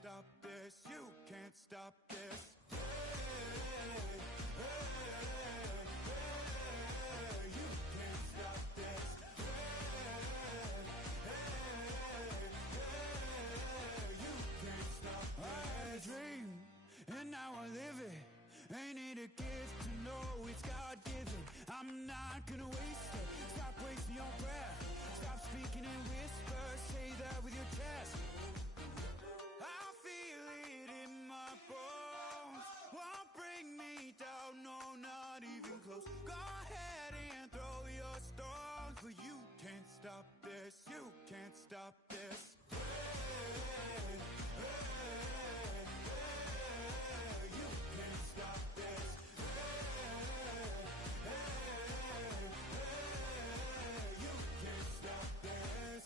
stop this, you can't stop this. You can't stop this. You can't stop this. I had a dream, and now I live it. Ain't it a gift to know it's God-given? I'm not gonna waste it. Stop wasting your breath. Stop speaking in whispers. Say that with your chest. I feel it in my bones. Won't bring me down, no, not even close. Go ahead and throw your stones, but you can't stop this. You can't stop this. You can't stop this. You can't stop this.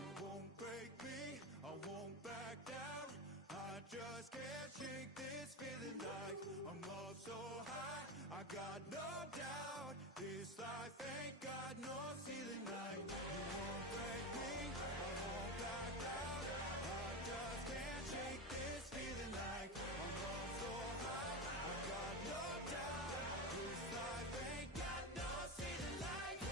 You won't break me, I won't back down. I just can't shake this feeling like I'm up so high. I got no doubt this life ain't got no ceiling like. You won't break me, I won't back down. I just can't shake this feeling like I'm up so high. I got no doubt this life ain't got no ceiling like. You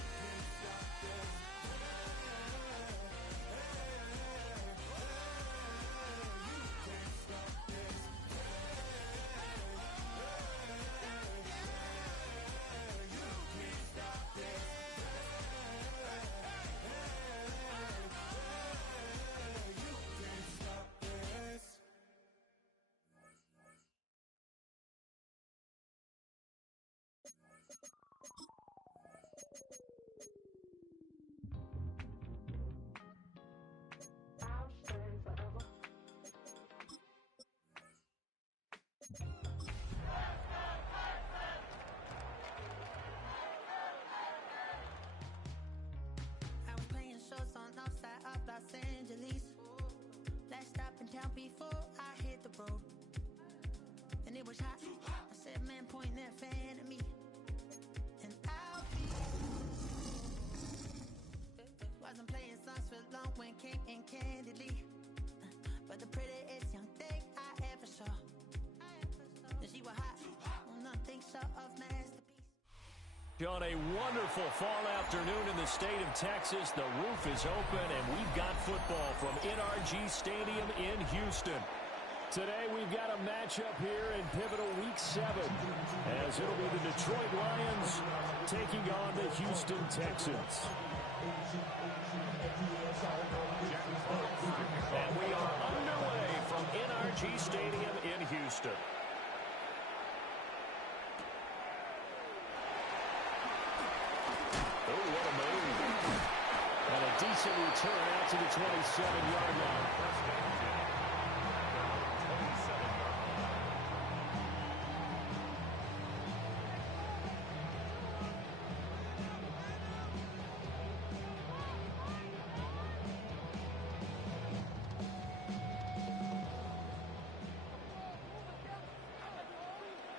can't stop this. You can't stop this. You can't stop this. You can't stop this. I was playing shows on outside of Los Angeles. Last stop in town before I hit the road. And it was hot. I said, man, point that fan at me. And I'll be. Wasn't playing songs for long when came in candidly. But the prettiest young thing I ever saw. And she was hot. Nothing short of masterpiece. On a wonderful fall afternoon in the state of Texas, the roof is open, and we've got football from NRG Stadium in Houston. Today, we've got a matchup here in pivotal Week 7, as it'll be the Detroit Lions taking on the Houston Texans. And we are underway from NRG Stadium in Houston. Oh, what a move. And a decent return out to the 27-yard line.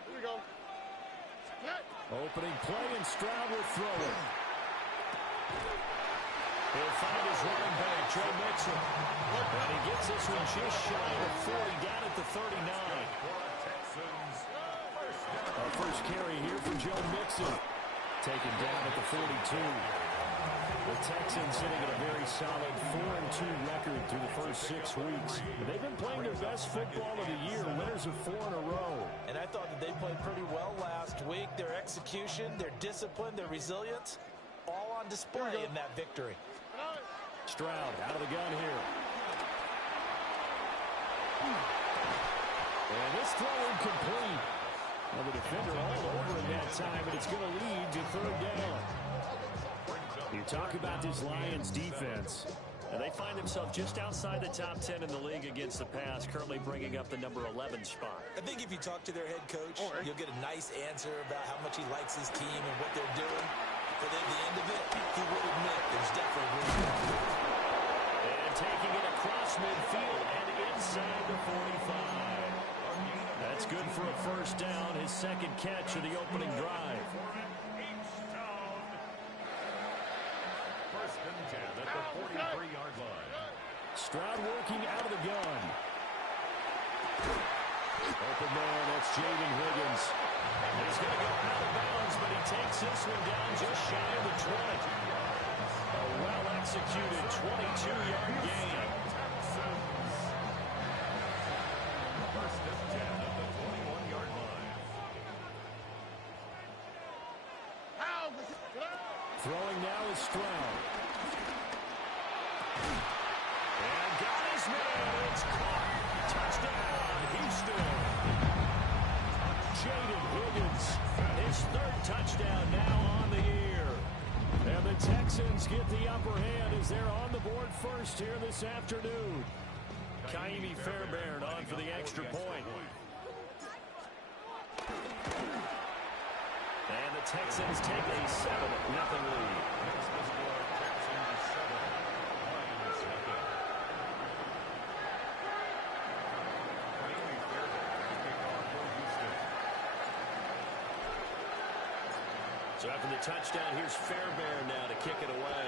Here we go. Opening play, and Stroud will throw it. He'll find his running back, Joe Mixon. And he gets this one just shy of 40, down at the 39. Our first carry here for Joe Mixon. Taken down at the 42. The Texans sitting at a very solid 4-2 record through the first 6 weeks. They've been playing their best football of the year, winners of 4 in a row. And I thought that they played pretty well last week. Their execution, their discipline, their resilience, all on display in that victory. Stroud out of the gun here. And this throw incomplete. Well, the defender all over in that time, but it's going to lead to third down. You talk about this Lions defense. And they find themselves just outside the top 10 in the league against the pass, currently bringing up the number 11 spot. I think if you talk to their head coach, you'll get a nice answer about how much he likes his team and what they're doing. But at the end of it, he will admit there's definitely room. And taking it across midfield and inside the 45. That's good for a first down, his second catch of the opening drive. 43-yard line. Stroud working out of the gun. Open man, that's Jaden Higgins. He's going to go out of bounds, but he takes this one down just shy of the 20. A well-executed 22-yard gain. First and 10 at the 21-yard line. Throwing now is Stroud. And got his man. It's caught. Touchdown, Houston. Jaden Higgins, his third touchdown now on the year. And the Texans get the upper hand as they're on the board first here this afternoon. Kaimi Fairbairn on for the extra point. And the Texans take a 7-0 lead. So after the touchdown, here's Fairbairn now to kick it away.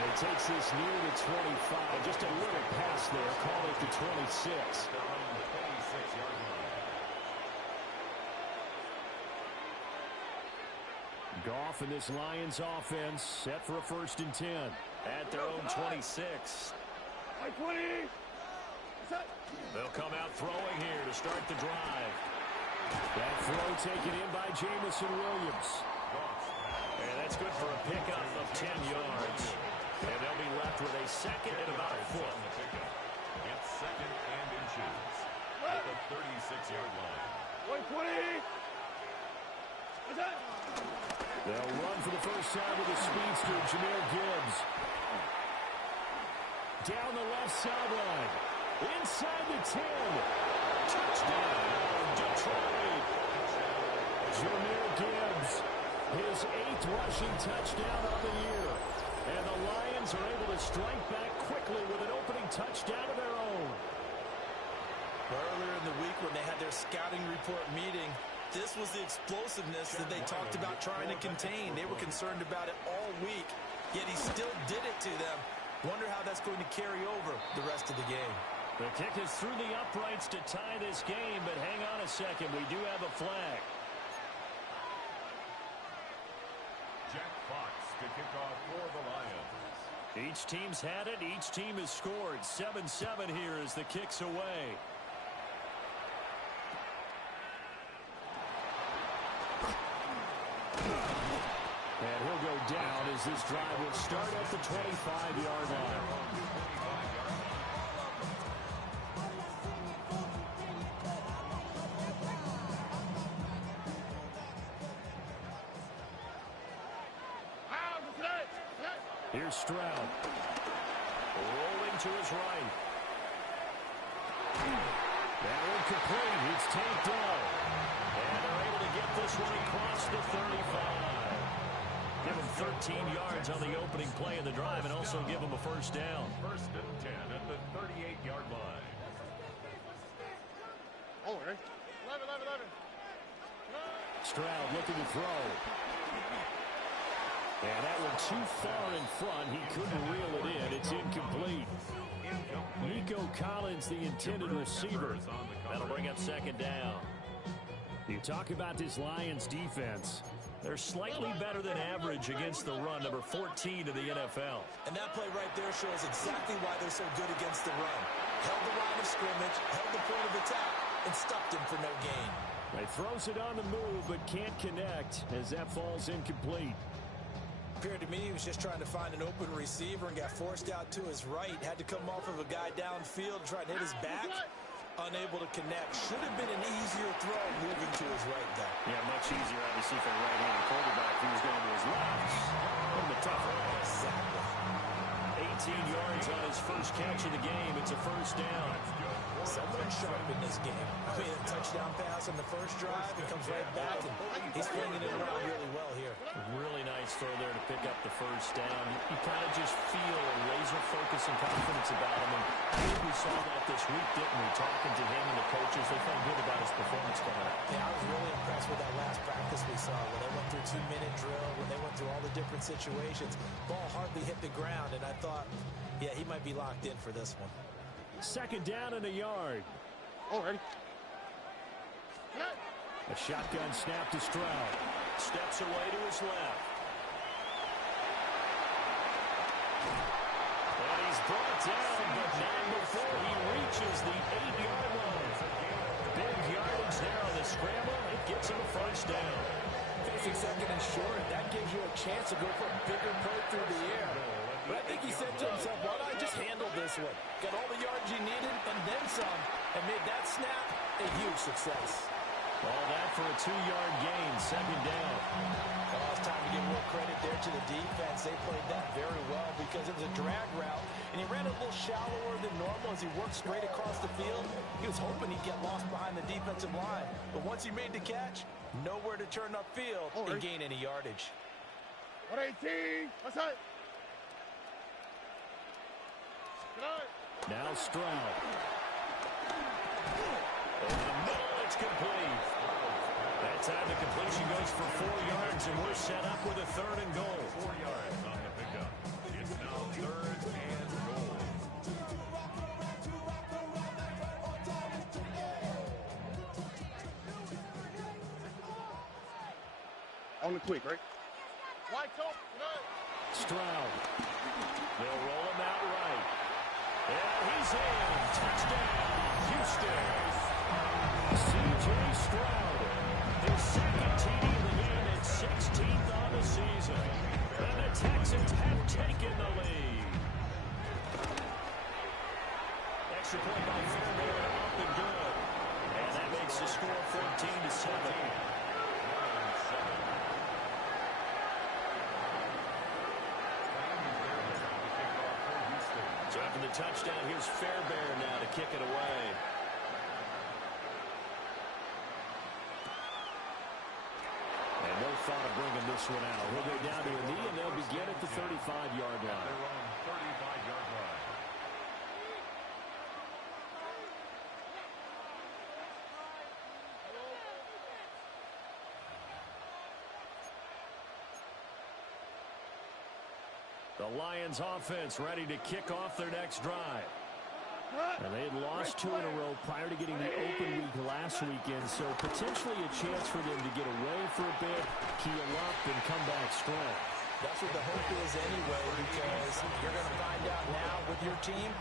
And he takes this near the 25. Just a little pass there. Call it the 26. Around the 26-yard line. Goff and this Lions offense set for a 1st and 10 at their own 26. They'll come out throwing here to start the drive. That throw taken in by Jamison Williams. And that's good for a pickup of 10 yards. And they'll be left with a second and about a foot. It's second and inches at the 36-yard line. They'll run for the first time with the speedster, Jahmyr Gibbs. Down the left sideline. Inside the 10. Touchdown, Detroit. Jahmyr Gibbs, his 8th rushing touchdown of the year. And the Lions are able to strike back quickly with an opening touchdown of their own. Earlier in the week when they had their scouting report meeting, this was the explosiveness that they talked about trying to contain. They were concerned about it all week, yet he still did it to them. Wonder how that's going to carry over the rest of the game. The kick is through the uprights to tie this game, but hang on a second. We do have a flag. Jack Fox to kick off for the Lions. Each team's had it. Each team has scored. 7-7 here as the kick's away. And he'll go down as this drive will start at the 25-yard line. Here's Stroud. Rolling to his right. That one complete. It's tanked down. And they're able to get this one across the 35. Give him 13 yards on the opening play of the drive and also give him a first down. First and 10 at the 38-yard line. Stroud looking to throw. And that one too far in front. He couldn't reel it in. It's incomplete. Nico Collins, the intended receiver. That'll bring up second down. You talk about this Lions defense. They're slightly better than average against the run, number 14 in the NFL. And that play right there shows exactly why they're so good against the run. Held the line of scrimmage, held the point of attack, and stopped him for no gain. He throws it on the move, but can't connect as that falls incomplete. Appeared to me he was just trying to find an open receiver and got forced out to his right. Had to come off of a guy downfield, try and hit his back. Unable to connect. Should have been an easier throw moving to his right there. Yeah, much easier, obviously, for a right-handed quarterback who was going to his left. A little bit tougher. Exactly. 18 yards on his first catch of the game. It's a first down. Someone sharp in this game. I mean, a touchdown pass on the first drive. He comes right back, and he's swinging it around really well here. Really nice throw there to pick up the first down. You kind of just feel a laser focus and confidence about him. And I think we saw that this week, didn't we? Talking to him and the coaches, they felt good about his performance coming up. Yeah, I was really impressed with that last practice we saw when they went through 2-minute drill, when they went through all the different situations. Ball hardly hit the ground, and I thought, yeah, he might be locked in for this one. Second down and a yard. Oh, ready. A shotgun snap to Stroud. Steps away to his left. And he's brought down, but not before he reaches the 8-yard line. Big yardage there on the scramble. It gets him a first down. Facing second and short, that gives you a chance to go for a bigger play through the air. But I think he said to himself, why don't I just handle this one? Got all the yards he needed and then some, and made that snap a huge success. All that for a 2-yard gain, second down. Well, it's time to give more credit there to the defense. They played that very well because it was a drag route, and he ran a little shallower than normal as he worked straight across the field. He was hoping he'd get lost behind the defensive line. But once he made the catch, nowhere to turn upfield and gain any yardage. 118. What's that? Now Stroud. Over the middle, it's complete. That time the completion goes for 4 yards, and we're set up with a 3rd and goal. 4 yards on the pickup. It's now 3rd and goal. On the quick, right? Stroud. They'll roll him out right. And he's in. Touchdown, Houston. C.J. Stroud, his second TD of the game and 16th on the season. And the Texans have taken the lead. Extra point by Fairbairn, up and good. And that makes the score 14-7. So after the touchdown, here's Fairbairn now to kick it away. And no thought of bringing this one out. He'll go down to a knee, and they'll begin at the 35-yard line. Their own 35-yard line. The Lions offense ready to kick off their next drive. And they had lost 2 in a row prior to getting the open week last weekend, so potentially a chance for them to get away for a bit, keel up, and come back strong. That's what the hope is anyway, because you're going to find out now with your team,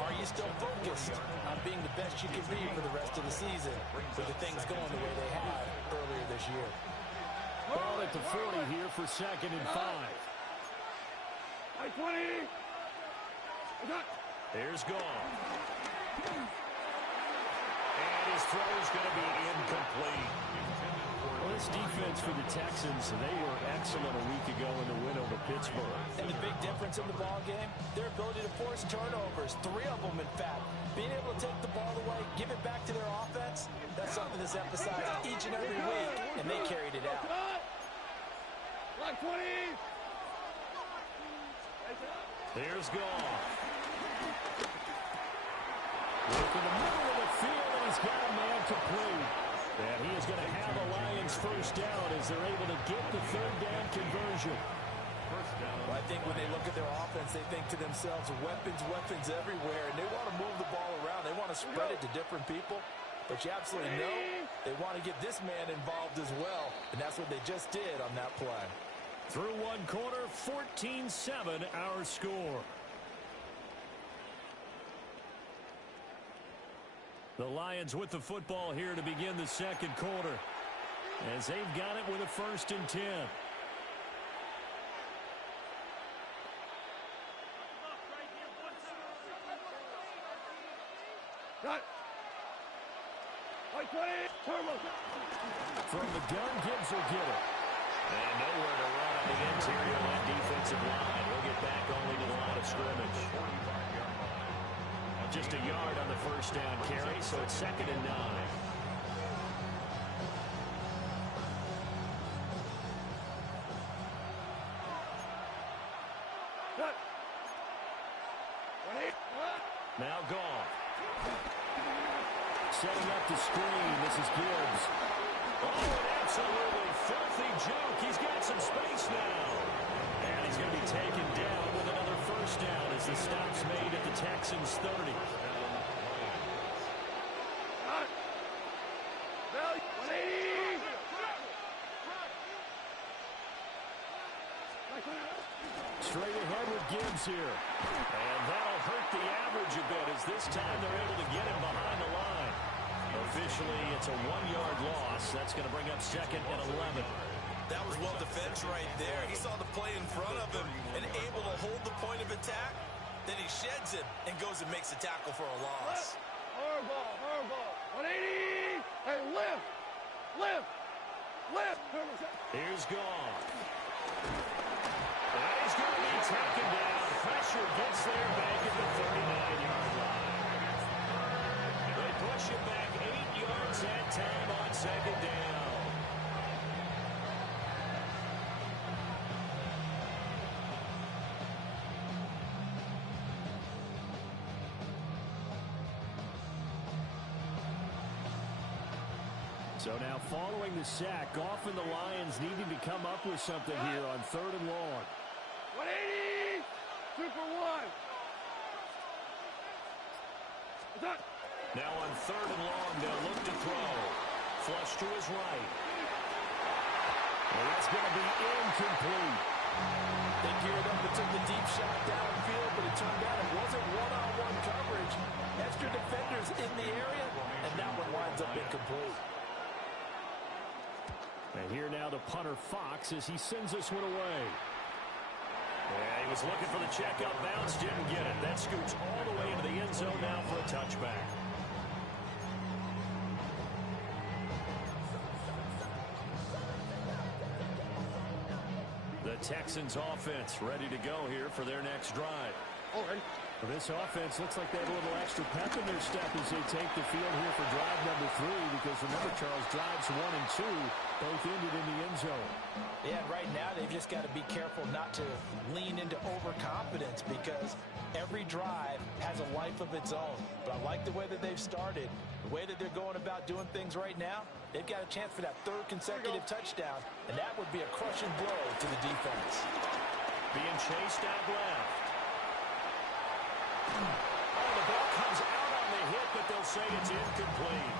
are you still focused on being the best you can be for the rest of the season with the things going the way they have earlier this year? Ball at the 40 here for 2nd and 5. 20. There's Goff. And his throw is going to be incomplete. Well, this defense for the Texans, they were excellent a week ago in the win over Pittsburgh. And the big difference in the ball game, their ability to force turnovers, 3 of them in fact. Being able to take the ball away, give it back to their offense, that's something that's emphasized each and every week, and they carried it out. 20. There's Goff. Look in the middle of the field, and he's got a man complete. And he is going to have the Lions first down as they're able to get the 3rd down conversion. First down. Well, I think when they look at their offense, they think to themselves, weapons everywhere, and they want to move the ball around. They want to spread it to different people. But you absolutely know they want to get this man involved as well, and that's what they just did on that play. Through 1 quarter, 14-7 our score. The Lions with the football here to begin the 2nd quarter, as they've got it with a 1st and 10. From the gun, Gibbs will get it. And nowhere to run on the interior of that defensive line. He'll get back only to the line of scrimmage. just a yard on the first down carry, so it's 2nd and 9. Now Goff. Setting up the screen. This is Gibbs. Oh, an absolutely filthy juke. He's got some space now. And he's going to be taken down with another first down as the stop's made at the Texans' 30. Straight ahead with Gibbs here. And that'll hurt the average a bit as this time they're able to get him behind the line. Officially, it's a 1-yard loss. That's going to bring up 2nd and 11. That was well defense right there. He saw the play in front of him and able to hold the point of attack. Then he sheds it and goes and makes a tackle for a loss. Hard ball. 180. Hey, lift. Here's Goff. And he's going to be taken down. Pressure gets there back at the 39-yard line. They push him back 8 yards that time on 2nd down. So now following the sack, Goff and the Lions needing to come up with something here on 3rd and long. 180. 2 for 1. Now on 3rd and long, they'll look to throw. Flush to his right. And that's going to be incomplete. They geared up and took the deep shot downfield, but it turned out it wasn't one-on-one coverage. Extra defenders in the area, and that one winds up incomplete. And here now the punter Fox as he sends this one away. Yeah, he was looking for the check up bounce, didn't get it. That scoots all the way into the end zone now for a touchback. The Texans offense ready to go here for their next drive. Already. Well, this offense looks like they have a little extra pep in their step as they take the field here for drive number 3, because remember, Charles, drives 1 and 2 both ended in the end zone. Yeah, right now they've just got to be careful not to lean into overconfidence, because every drive has a life of its own. But I like the way that they've started, the way that they're going about doing things right now. They've got a chance for that 3rd consecutive touchdown, and that would be a crushing blow to the defense. Being chased out left. Oh, the ball comes out on the hit, but they'll say it's incomplete.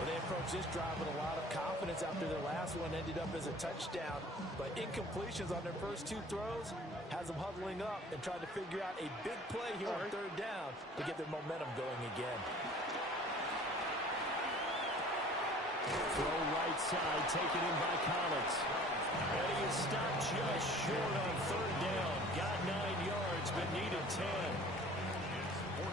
Well, they approached this drive with a lot of confidence after their last one ended up as a touchdown. But incompletions on their first 2 throws has them huddling up and trying to figure out a big play here on 3rd down to get their momentum going again. Throw right side, taken in by Collins. And he is stopped just short on 3rd down. Got 9 yards, but needed 10.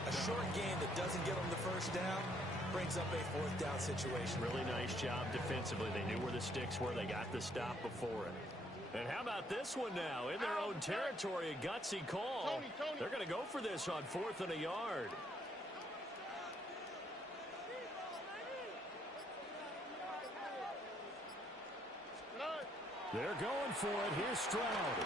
A short game that doesn't get them the first down brings up a 4th down situation. Really nice job defensively. They knew where the sticks were. They got the stop before it. And how about this one now? In their own territory, a gutsy call. Tony. They're going to go for this on 4th and a yard. They're going for it. Here's Stroud.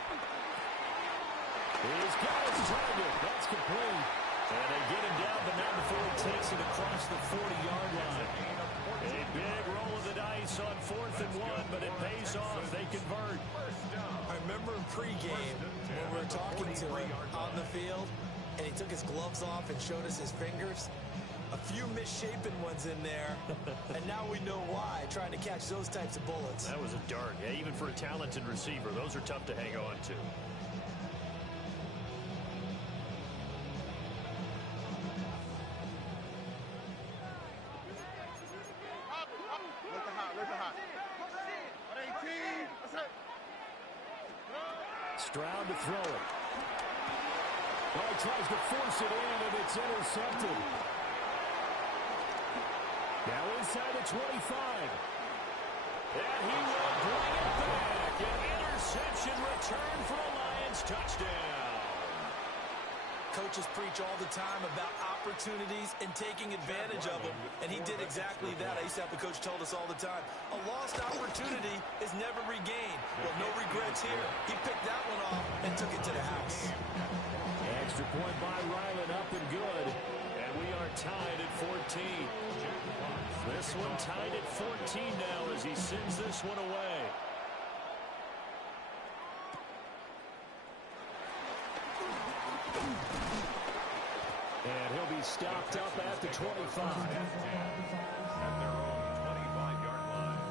He's got his target. That's complete. And they get him down, but not before he takes it across the 40-yard line. A big roll of the dice on 4th and 1, but it pays off. They convert. I remember in pregame when we were talking to him on the field, and he took his gloves off and showed us his fingers. A few misshapen ones in there, and now we know why, trying to catch those types of bullets. That was a dart. Yeah, even for a talented receiver, those are tough to hang on to. Stroud to throw it. Well, he tries to force it in, and it's intercepted. Now inside the 25. And he will bring it back. An interception return for a Lions touchdown. Coaches preach all the time about opportunities and taking advantage of them, and he did exactly that. I used to have a coach tell us all the time, a lost opportunity is never regained. Well, no regrets here. He picked that one off and took it to the house. Extra point by Ryland, up and good. And we are tied at 14. This one tied at 14 now as he sends this one away. And he'll be stopped up at the 25. At their own 25-yard line.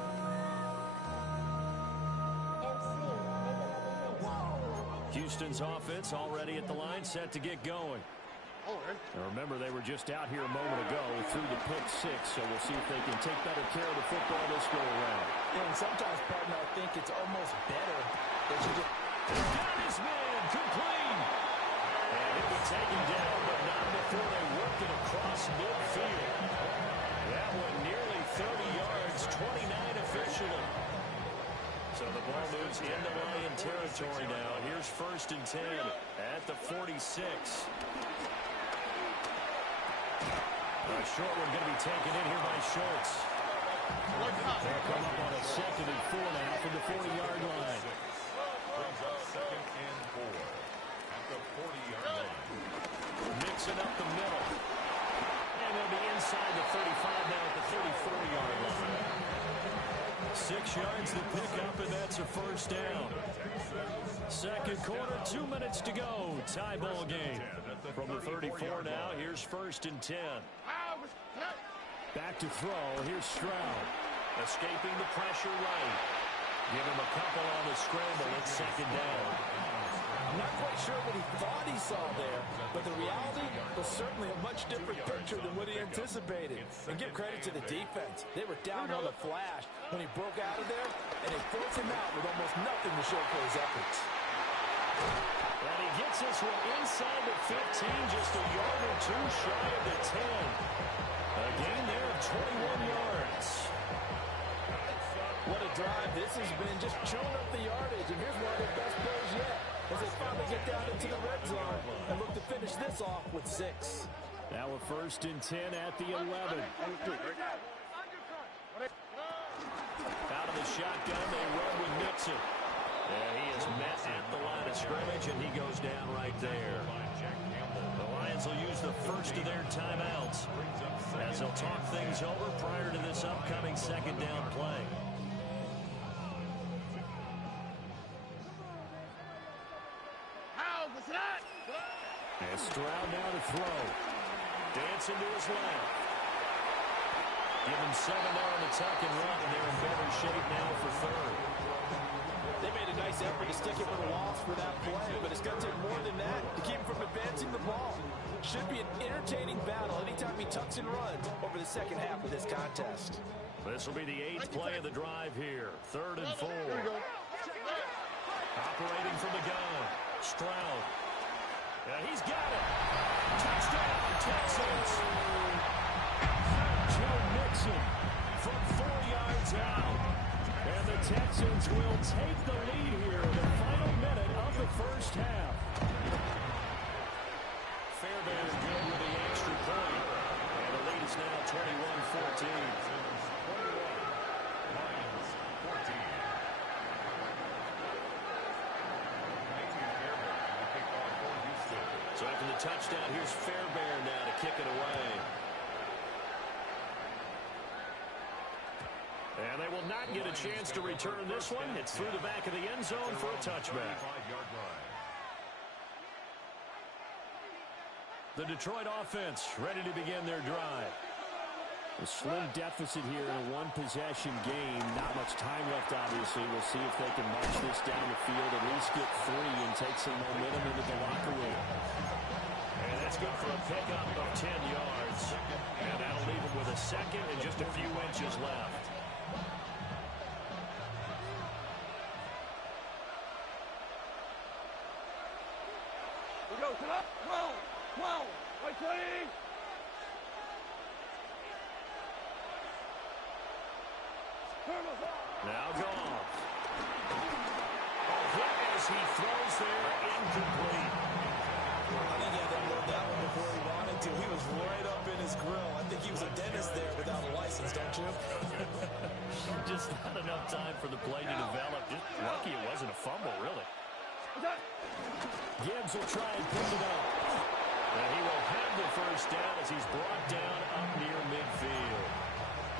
Houston's offense already at the line, set to get going. Now remember, they were just out here a moment ago through the pick six, so we'll see if they can take better care of the football this go around. Yeah, and sometimes, partner, I think it's almost better that you just... Got his man, complete! And he'll be taken down, but not before they work it across midfield. That one nearly 30 yards, 29 officially. So the ball moves into Lion territory now. Here's 1st and 10 at the 46. A short one going to be taken in here by Schultz. They'll come up on a 2nd and 4 now from the 40-yard line. Brings up 2nd and 4 at the 40-yard line. Mixing up the middle. And they'll be inside the 35 now at the 34-yard line. 6 yards to pick up, and that's a 1st down. Second quarter, 2 minutes to go. Tie ball game. From the 34 now, here's 1st and 10. Back to throw. Here's Stroud. Escaping the pressure right. Give him a couple on the scramble. It's 2nd down. I'm not quite sure what he thought he saw there, but the reality was certainly a much different picture than what he anticipated. And give credit to the defense. They were down on the flash when he broke out of there, and they forced him out with almost nothing to show for his efforts. And he gets this one inside the 15, just a yard or two shy of the 10. A gain there of 21 yards. What a drive this has been, just chewing up the yardage, and here's one of their best plays yet as they finally get down into the red zone and look to finish this off with 6. Now a 1st and 10 at the 11. Out of the shotgun, they run with Mixon. And he is met at the line of scrimmage, and he goes down right there. The Lions will use the first of their timeouts as they'll talk things over prior to this upcoming 2nd down play. And Stroud now to throw. Dancing to his left. Give him 7 there on the tuck and run, and they're in better shape now for 3rd. They made a nice effort to stick him with a loss for that play, but it's going to take more than that to keep him from advancing the ball. Should be an entertaining battle anytime he tucks and runs over the second half of this contest. This will be the 8th play of the drive here. 3rd and 4. Operating from the gun. Stroud. He's got it. Touchdown, Texans. Joe Mixon from 4 yards out. And the Texans will take the lead here in the final minute of the 1st half. Fairbairn good with the extra point. And the lead is now 21-14. So after the touchdown, here's Fairbairn now to kick it away. And they will not get a chance to return this one. It's through the back of the end zone for a touchback. The Detroit offense ready to begin their drive. A slim deficit here in a one-possession game. Not much time left, obviously. We'll see if they can march this down the field, at least get 3 and take some momentum into the locker room. And that's good for a pickup of 10 yards. And that'll leave them with a 2nd and just a few inches left. We go to the 12, white 20. Now Goff. A hit as he throws there, incomplete. I think he had that lessons, don't you? Just not enough time for the play to develop. Just lucky it wasn't a fumble, really. Gibbs will try and pick it up. And he will have the first down as he's brought down up near midfield.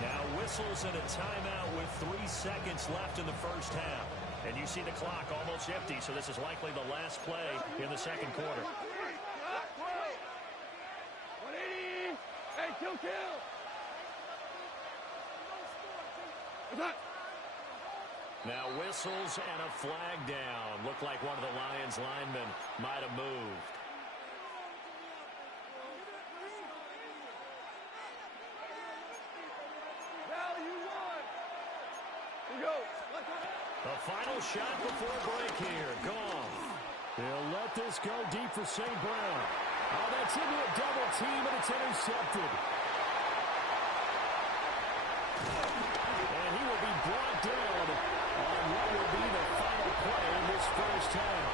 Now whistles and a timeout with 3 seconds left in the first half. And you see the clock almost empty, so this is likely the last play in the second quarter. 180. Hey, kill. Now whistles and a flag down. Looked like one of the Lions linemen might have moved. The final shot before break here. Gone. They'll let this go deep for St. Brown. Oh, that's into a double team, and it's intercepted. And he will be brought down on what will be the final play in this first half.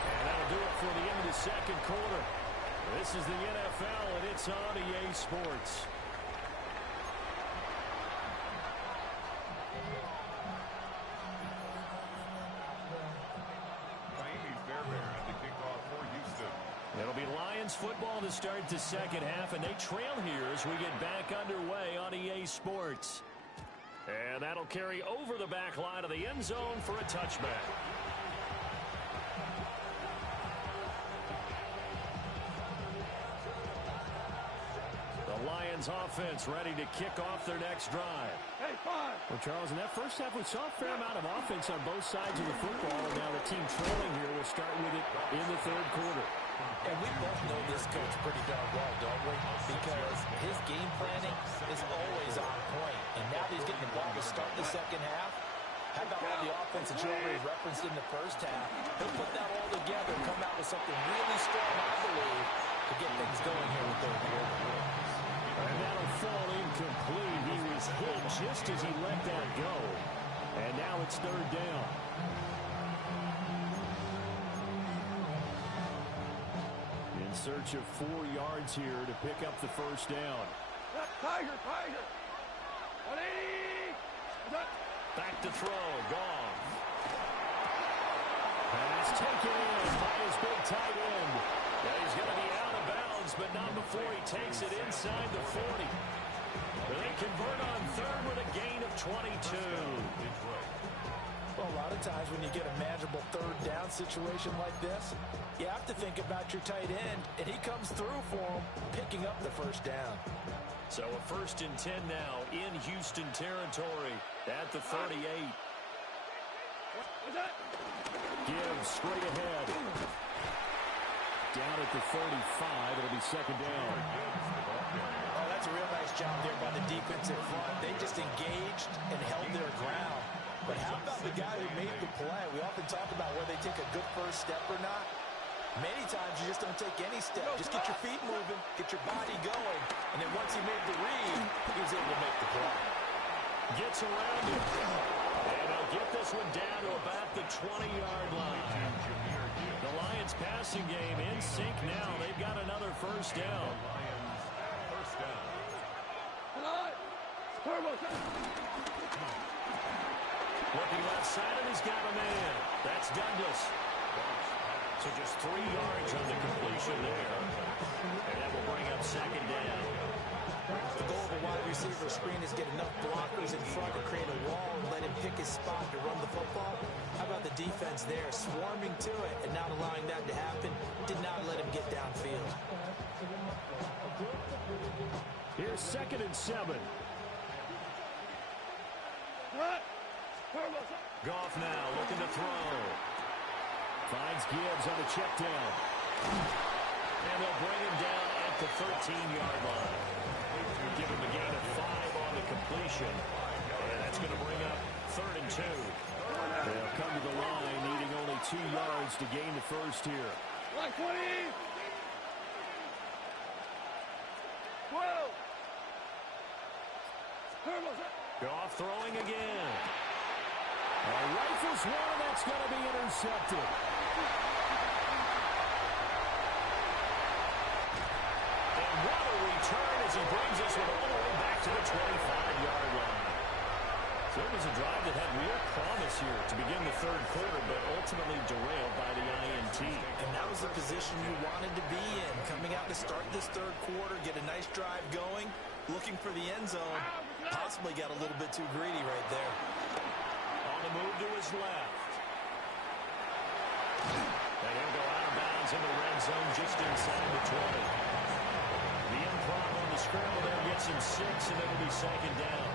And that'll do it for the end of the second quarter. This is the NFL, and it's on EA Sports. It'll be Lions football to start the second half, and they trail here as we get back underway on EA Sports. And that'll carry over the back line of the end zone for a touchback. The Lions offense ready to kick off their next drive. Well, Charles, in that first half, we saw a fair amount of offense on both sides of the football, and now the team trailing here will start with it in the third quarter. And we both know this coach pretty darn well, don't we? Because his game planning is always on point. And now that he's getting the ball to start the second half, how about all the offense that you already referenced in the first half? He'll put that all together and come out with something really strong, I believe, to get things going here in the third quarter. And that'll fall incomplete. He was hit just as he let that go. And now it's third down. In search of 4 yards here to pick up the first down. Tiger. 180. Back to throw. Gone. Pass taken in by his big tight end. Yeah, he's going to be out of bounds, but not before he takes it inside the 40. They convert on third with a gain of 22. Well, a lot of times when you get a manageable third down situation like this, you have to think about your tight end, and he comes through for him, picking up the first down. So a 1st and 10 now in Houston territory at the 38. Gibbs straight ahead. Down at the 35, it'll be second down. Oh, that's a real nice job there by the defensive front. They just engaged and held their ground. But how about the guy who made the play? We often talk about whether they take a good first step or not. Many times you just don't take any step. Just get your feet moving, get your body going, and then once he made the read, he was able to make the play. Gets around it. And he'll get this one down to about the 20-yard line. The Lions passing game in sync now. They've got another first down. Looking left side, and he's got a man. That's Douglas. So just 3 yards on the completion there. And that will bring up second down. The goal of a wide receiver screen is get enough blockers in front to create a wall and let him pick his spot to run the football. How about the defense there, swarming to it and not allowing that to happen? Did not let him get downfield. Here's 2nd and 7. Goff now looking to throw. Finds Gibbs on the check down. And they'll bring him down at the 13-yard line. Give him a gain of 5 on the completion. And that's going to bring up 3rd and 2. They'll come to the line needing only 2 yards to gain the first here. Line 20. 12. Goff throwing again. Rifles one, that's going to be intercepted. And what a return as he brings us all the way back to the 25-yard line. So it was a drive that had real promise here to begin the third quarter, but ultimately derailed by the INT. And that was the position you wanted to be in, coming out to start this third quarter, get a nice drive going, looking for the end zone. Possibly got a little bit too greedy right there. On the move to his left. And he'll go out of bounds in the red zone just inside the 20. The improv on the scramble there gets him 6, and it'll be second down.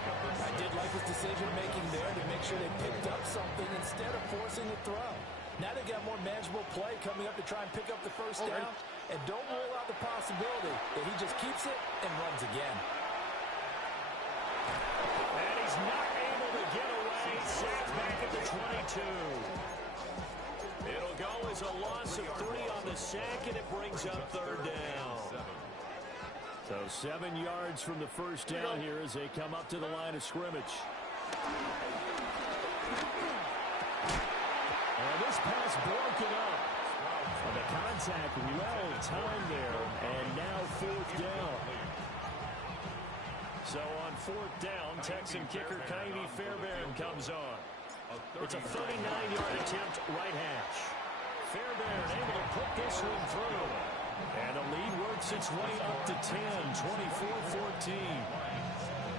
I did like his decision-making there to make sure they picked up something instead of forcing the throw. Now they got more manageable play coming up to try and pick up the first down. And don't rule out the possibility that he just keeps it and runs again. And he's not able to get away. Sacked back at the 22. It'll go as a loss of 3 on the sack, and it brings up third down. So 7 yards from the first down here as they come up to the line of scrimmage. And this pass broken up. And the contact well timed there, and now fourth down. So on fourth down, Texan kicker Kaimi Fairbairn comes on. It's a 39-yard attempt right hash. Fairbairn able to put this one through. And the lead works its way up to 10, 24-14.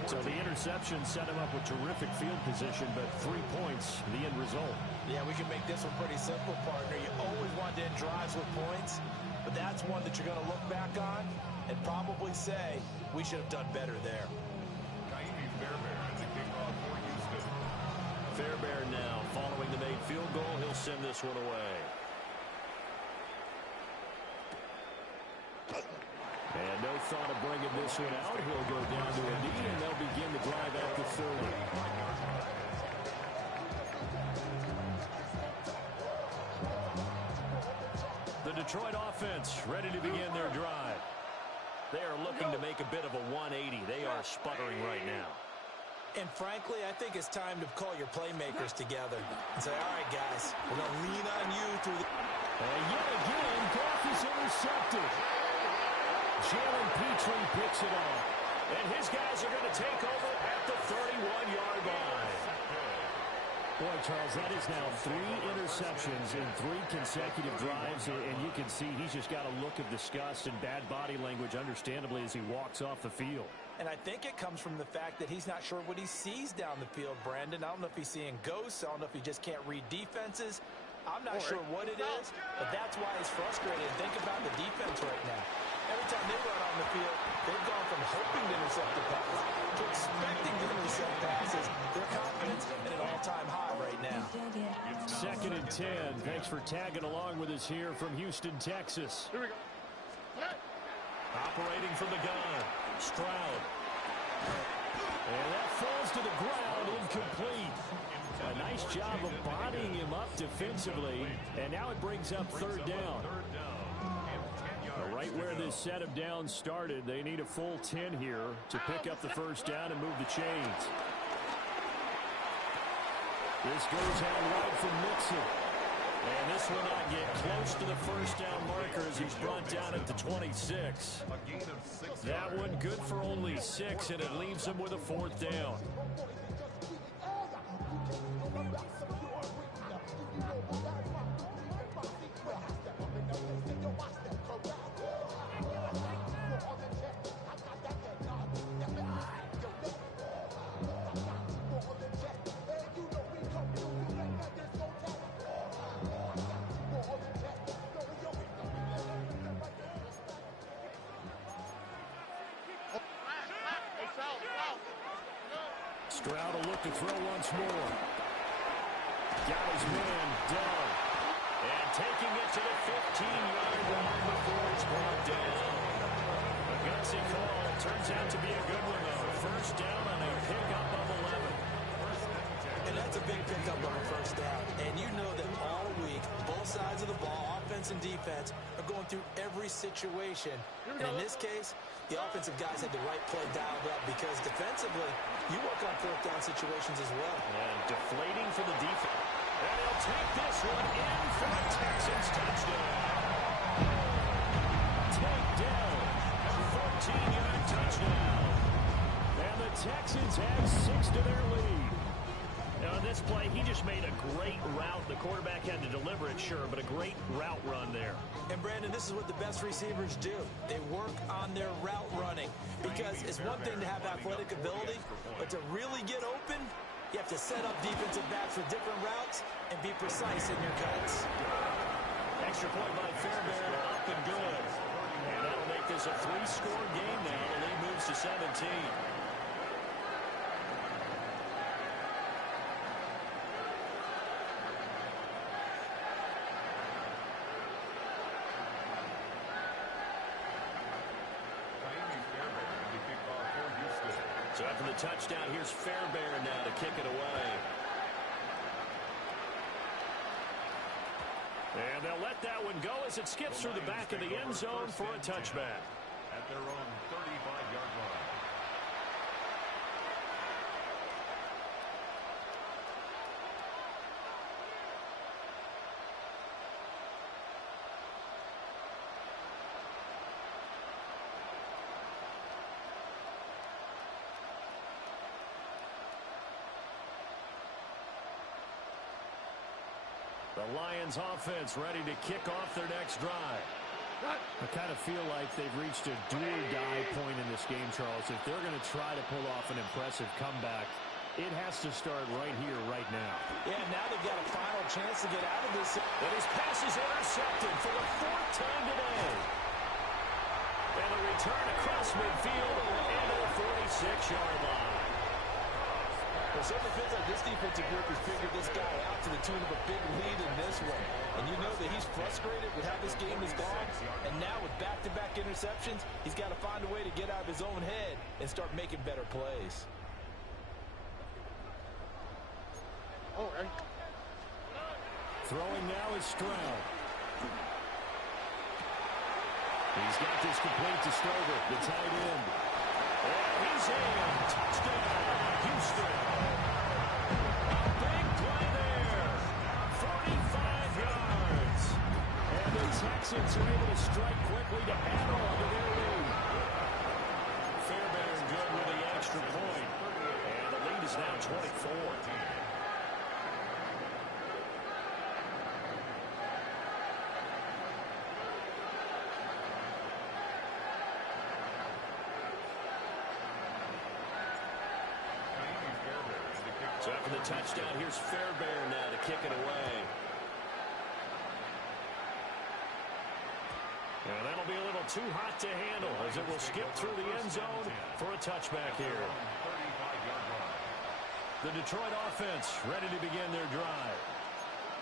So the interception set him up with terrific field position, but 3 points, the end result. Yeah, we can make this one pretty simple, partner. You always want to end drives with points, but that's one that you're going to look back on and probably say, we should have done better there. Kaimi Fairbairn, the kickoff for Houston. Fairbairn now, following the made field goal, he'll send this one away. And no thought of bringing this one out. He'll go down to a knee, and they'll begin the drive at the 30. The Detroit offense ready to begin their drive. They are looking to make a bit of a 180. They are sputtering right now. And frankly, I think it's time to call your playmakers together and say, all right, guys, we're going to lean on you through the... And yet again, Goff is intercepted. Jalen Petrie picks it off. And his guys are going to take over at the 31-yard line. Boy, Charles, that is now 3 interceptions in 3 consecutive drives. And you can see he's just got a look of disgust and bad body language, understandably, as he walks off the field. And I think it comes from the fact that he's not sure what he sees down the field, Brandon. I don't know if he's seeing ghosts. I don't know if he just can't read defenses. I'm not sure what it is, but that's why he's frustrated. Think about the defense right now. Every time they run on the field, they've gone from hoping to intercept the pass to expecting to intercept passes. Their confidence at an all-time high right now. 2nd and 10. Thanks for tagging along with us here from Houston, Texas. Here we go. Operating from the gun, Stroud. And that falls to the ground, incomplete. A nice job of bodying him up defensively, and now it brings up third down. Right where this set of downs started, they need a full 10 here to pick up the first down and move the chains. This goes out right from Mixon. And this will not get close to the first down marker as he's brought down at the 26. That one good for only 6, and it leaves him with a fourth down. Stroud will look to throw once more. Got his man down. And taking it to the 15-yard line before it's brought down. A gutsy call. Turns out to be a good one, though. First down on a pickup of 11. And that's a big pickup on a first down. And you know that all week, both sides of the ball, offense and defense, are going through every situation. And in this case, the offensive guys had the right play dialed up because defensively, you work on fourth down situations as well. And deflating for the defense. And he'll take this one in for a Texans touchdown. Takedown. 17-yard touchdown. And the Texans add 6 to their lead. Now, on this play, he just made a great route. The quarterback had to deliver it, sure, but a great route run there. And, Brandon, this is what the best receivers do. They work on their route running because it's one thing to have athletic ability, but to really get open, you have to set up defensive backs for different routes and be precise in your cuts. Extra point by Fairbairn, up and good. And that'll make this a 3-score game now. The lead moves to 17. So after the touchdown, here's Fairbairn now to kick it away. And they'll let that one go as it skips through the back of the end zone for a touchback. At their own 35-yard line. The Lions offense ready to kick off their next drive. I kind of feel like they've reached a do-or-die point in this game, Charles. If they're going to try to pull off an impressive comeback, it has to start right here, right now. Yeah, now they've got a final chance to get out of this. And his pass is intercepted for the 4th time today. And a return across midfield and to the 46-yard line. Well, certainly feels like this defensive group has figured this guy out to the tune of a big lead in this one. And you know that he's frustrated with how this game has gone. And now with back-to-back interceptions, he's got to find a way to get out of his own head and start making better plays. Throwing now is Stroud. He's got this complete to Stover, the tight end. And he's in. Touchdown, Houston. A big play there. 45 yards. And the Texans are able to strike quickly to add on to their lead. Fairbairn good with the extra point. And the lead is now 24. So after the touchdown, here's Fairbairn now to kick it away. And that'll be a little too hot to handle as it will skip through the end zone for a touchback here. The Detroit offense ready to begin their drive.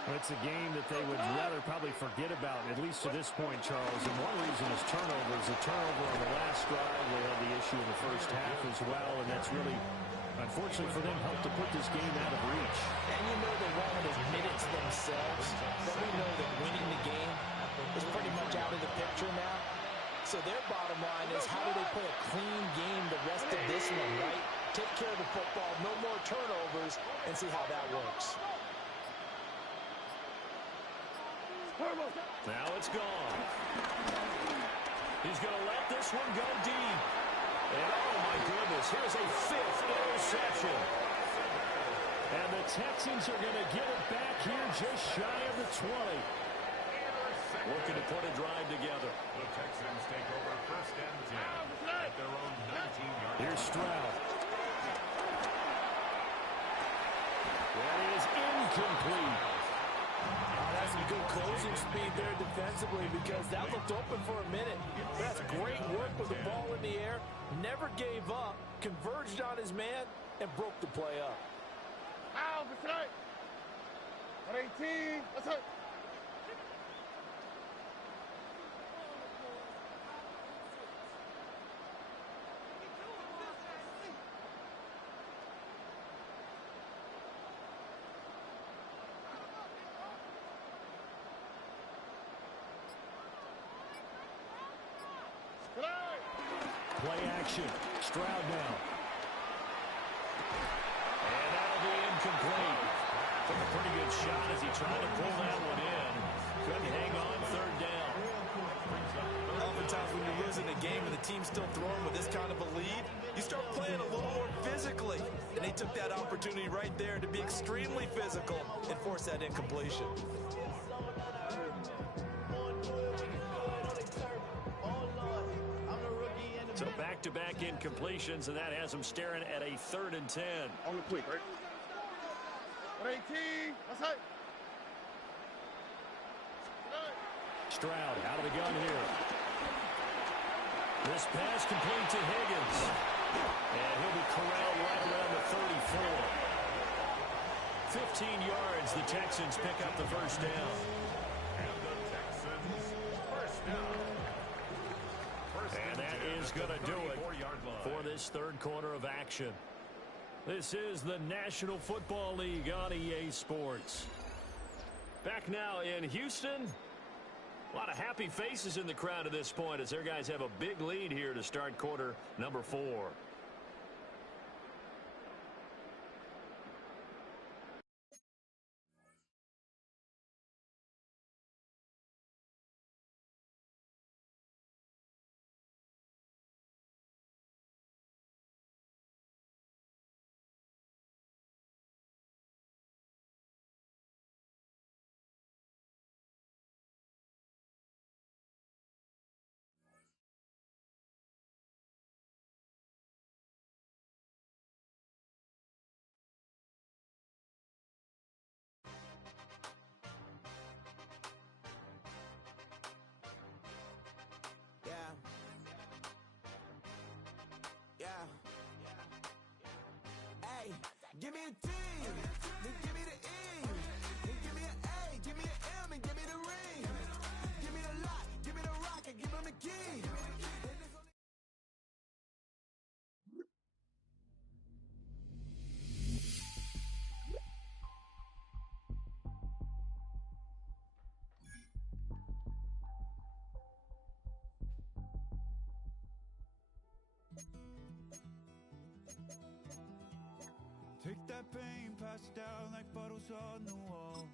Well, it's a game that they would rather probably forget about, at least to this point, Charles. And one reason is turnovers. A turnover on the last drive. They had the issue in the first half as well, and that's really, unfortunately for them, helped to put this game out of reach. And you know they won't admit it to themselves, but we know that winning the game is pretty much out of the picture now. So their bottom line is how do they play a clean game the rest of this one, right? Take care of the football, no more turnovers, and see how that works. Now it's gone. He's going to let this one go deep. And oh my goodness, here's a 5th interception. And the Texans are going to get it back here just shy of the 20. Looking to put a drive together. The Texans take over 1st and 10 at their own 19-yard line. Here's Stroud. That is incomplete. That's some good closing speed there defensively because that looked open for a minute. That's great work with the ball in the air. Never gave up, converged on his man, and broke the play up. Ow, that's right. 118, that's it. Play action. Stroud now. And that'll be incomplete. Took a pretty good shot as he tried to pull that one in. Couldn't hang on 3rd down. For sometimes when you're losing a game and the team's still throwing with this kind of a lead, you start playing a little more physically. And they took that opportunity right there to be extremely physical and force that incompletion. So back-to-back incompletions, and that has them staring at a 3rd and 10. On the quick, right? 18. That's right. Stroud out of the gun here. This pass complete to Higgins. And he'll be corralled right around the 34. 15 yards, the Texans pick up the first down. And the Texans first down. And that is going to do it for this third quarter of action. This is the National Football League on EA Sports. Back now in Houston. A lot of happy faces in the crowd at this point as their guys have a big lead here to start quarter number 4. Give me a T, then give me the E, then give me an A, give me an M, and give me the ring. Give me the lock, give me the rock, and give him the key. Take that pain, pass it down like bottles on the wall.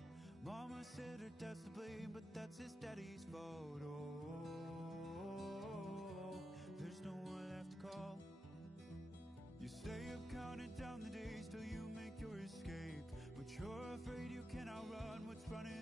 Mama said her dad's to blame, but that's his daddy's fault. Oh, there's no one left to call. You stay up counting down the days till you make your escape, but you're afraid you can outrun what's running